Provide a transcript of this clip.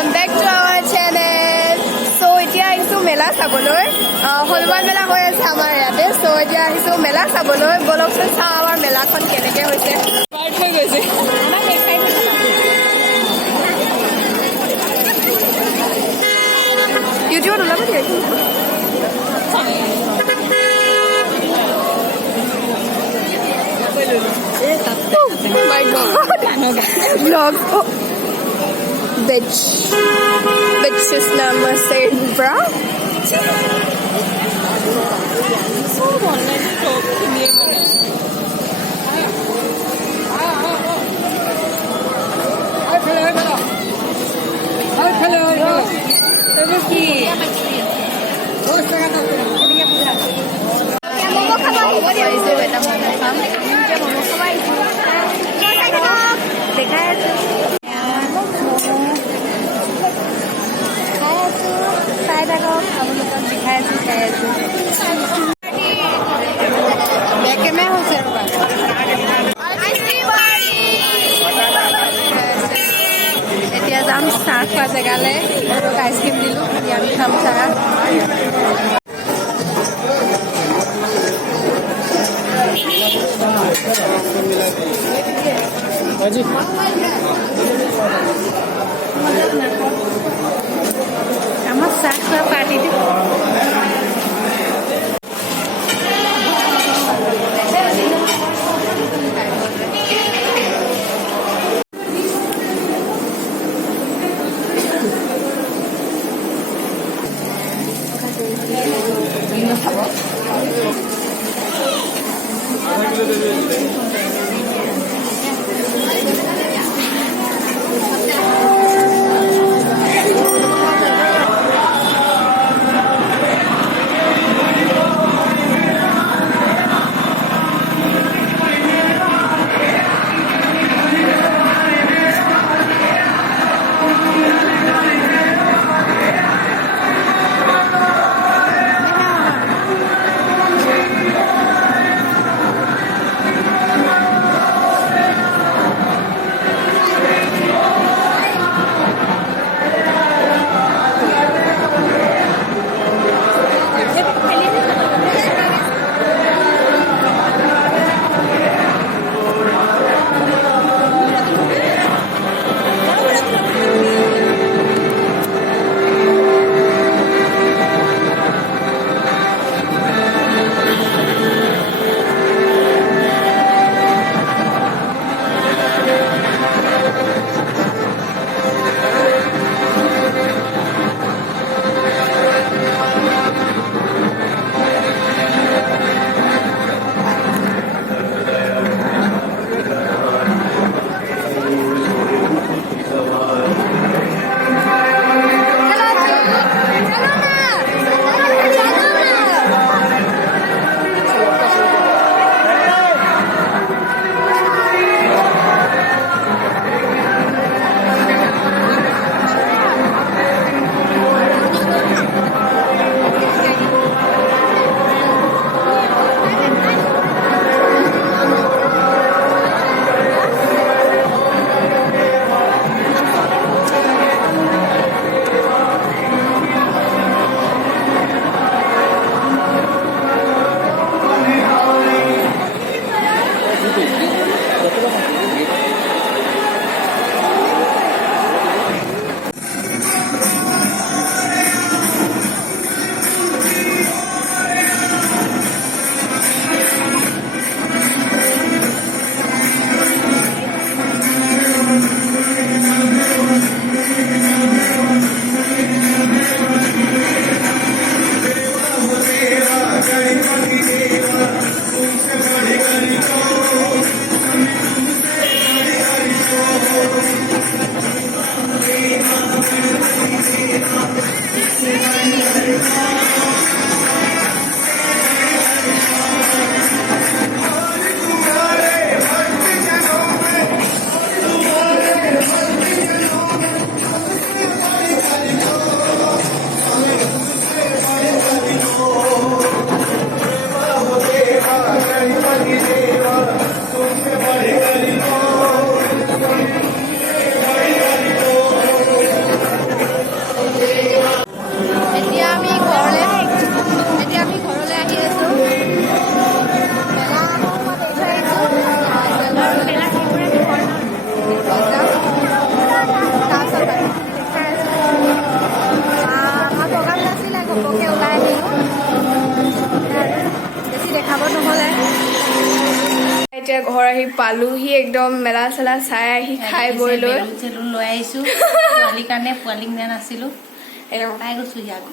welcome back to our channel. So এতিয়া আহিছো মেলা চাবলৈ হনুমান মেলা হৈ আছে আমাৰ ইয়াতে so এতিয়া আহিছো মেলা চাবলৈ বলকচোন চাওঁ আমাৰ মেলাখন কেনেকৈ হৈছে পাৰ্ট হৈ গৈছে আমাক এক্সাইট হৈছে ইউটিউবত ওলাব দিয়ে Oh my god. Vlog. Oh. Bitch sister must say bra. So one like talk to me. Hello. Terus এতিয়া যাম চাহ খোৱা জেগালৈ আইচক্ৰীম দিলোঁ আমি খাম চাহ আমার চাহ খোৱা পাৰ্টিটো এতিয়া ঘৰ আহি পালোহি একদম মেলা চেলা চাই আহি খাই বৈ লৈ চেলুন লৈ আহিছো পোৱালিৰ কাৰণে পোৱালিক নিয়া নাছিলো পাই গৈছো ইয়াক